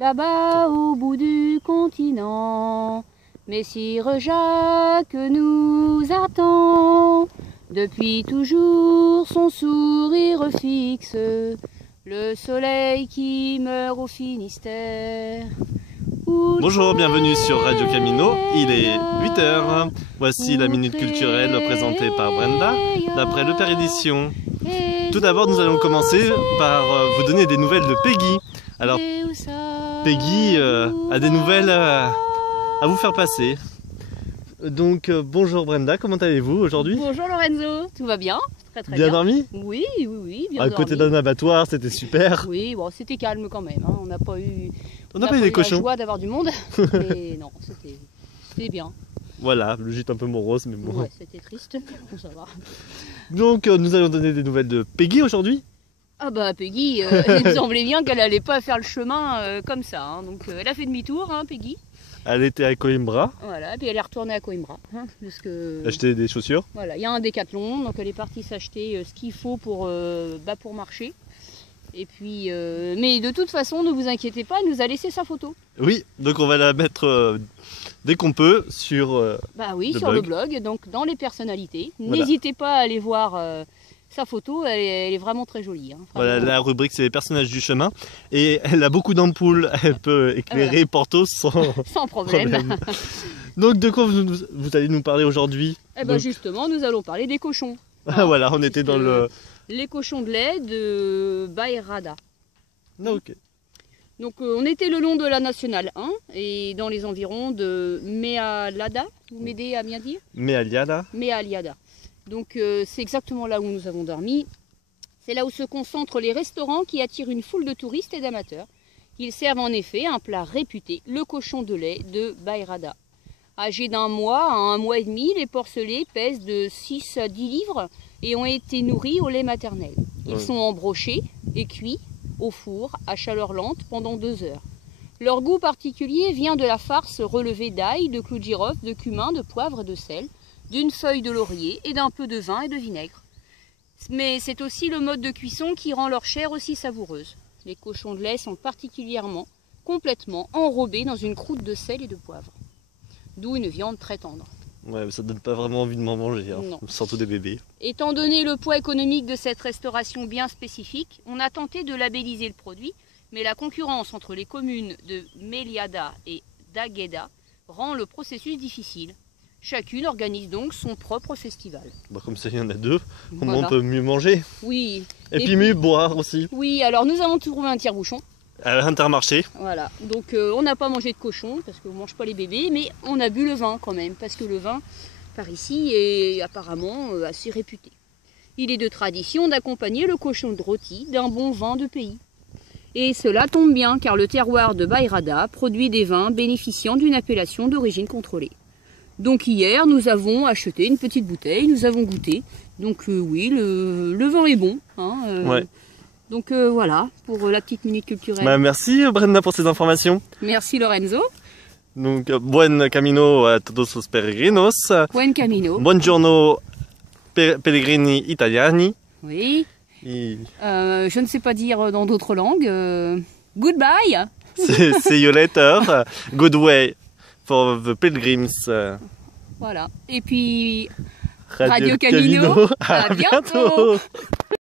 Là-bas au bout du continent, Messire Jacques nous attend. Depuis toujours son sourire fixe le soleil qui meurt au Finistère. Bonjour, bienvenue sur Radio Camino, il est 8 h. Voici la minute culturelle présentée par Brenda, d'après Le Père Édition. Tout d'abord, nous allons commencer par vous donner des nouvelles de Peggy. Alors, Peggy a des nouvelles à vous faire passer. Donc, bonjour Brenda, comment allez-vous aujourd'hui? Bonjour Lorenzo, tout va bien? Très bien. Bien dormi? Oui, bien à dormi. Côté d'un abattoir, c'était super. Oui, bon, c'était calme quand même, hein. On n'a pas eu, des cochons. la joie d'avoir du monde, mais non, c'était bien. Voilà, le gîte un peu morose, mais bon. Ouais, c'était triste, bon, ça va. Donc, nous allons donner des nouvelles de Peggy aujourd'hui. Ah bah Peggy, il me semblait bien qu'elle allait pas faire le chemin comme ça, hein. Donc elle a fait demi-tour, hein, Peggy. Elle était à Coimbra. Voilà, puis elle est retournée à Coimbra, hein, parce que Acheter des chaussures. Voilà, il y a un décathlon, donc elle est partie s'acheter ce qu'il faut pour marcher. Et puis, mais de toute façon, ne vous inquiétez pas, elle nous a laissé sa photo. Oui, donc on va la mettre dès qu'on peut sur le blog, donc dans les personnalités. Voilà. N'hésitez pas à aller voir sa photo, elle est vraiment très jolie. Hein, voilà, la rubrique c'est les personnages du chemin. Et elle a beaucoup d'ampoules, elle peut éclairer Porto sans problème. Donc de quoi vous allez nous parler aujourd'hui? Eh ben justement, nous allons parler des cochons. Ah, voilà, on était dans les cochons de lait de Bairrada. Ok. Donc on était le long de la nationale 1 et dans les environs de Mealiada. Vous m'aidez à bien dire? Mealiada. Donc c'est exactement là où nous avons dormi. C'est là où se concentrent les restaurants qui attirent une foule de touristes et d'amateurs. Ils servent en effet un plat réputé, le cochon de lait de Bairrada. Âgés d'1 mois à 1 mois et demi, les porcelets pèsent de 6 à 10 livres et ont été nourris au lait maternel. Ils sont embrochés et cuits au four à chaleur lente pendant 2 heures. Leur goût particulier vient de la farce relevée d'ail, de clous de girofle, de cumin, de poivre et de sel, d'une feuille de laurier et d'un peu de vin et de vinaigre. Mais c'est aussi le mode de cuisson qui rend leur chair aussi savoureuse. Les cochons de lait sont complètement enrobés dans une croûte de sel et de poivre. D'où une viande très tendre. Ouais, mais ça donne pas vraiment envie de m'en manger, hein. Surtout des bébés. Étant donné le poids économique de cette restauration bien spécifique, on a tenté de labelliser le produit, mais la concurrence entre les communes de Meliada et d'Agueda rend le processus difficile. Chacune organise donc son propre festival. Bah, comme ça il y en a 2, on peut mieux manger. Oui. Et puis mieux boire aussi. Oui, alors nous avons trouvé un tire-bouchon. À l'Intermarché. Voilà, donc on n'a pas mangé de cochon parce qu'on ne mange pas les bébés, mais on a bu le vin quand même, parce que le vin par ici est apparemment assez réputé. Il est de tradition d'accompagner le cochon de rôti d'un bon vin de pays. Et cela tombe bien car le terroir de Bairrada produit des vins bénéficiant d'une appellation d'origine contrôlée. Donc hier nous avons acheté une petite bouteille, nous avons goûté, donc oui le vin est bon. Hein, ouais. Donc voilà, pour la petite minute culturelle. Bah, merci Brenda pour ces informations. Merci Lorenzo. Donc, buon camino a todos los peregrinos. Buen camino. Buongiorno pellegrini italiani. Oui. Et... je ne sais pas dire dans d'autres langues. Goodbye. See you later. Good way for the pilgrims. Voilà. Et puis, Radio Camino. À bientôt.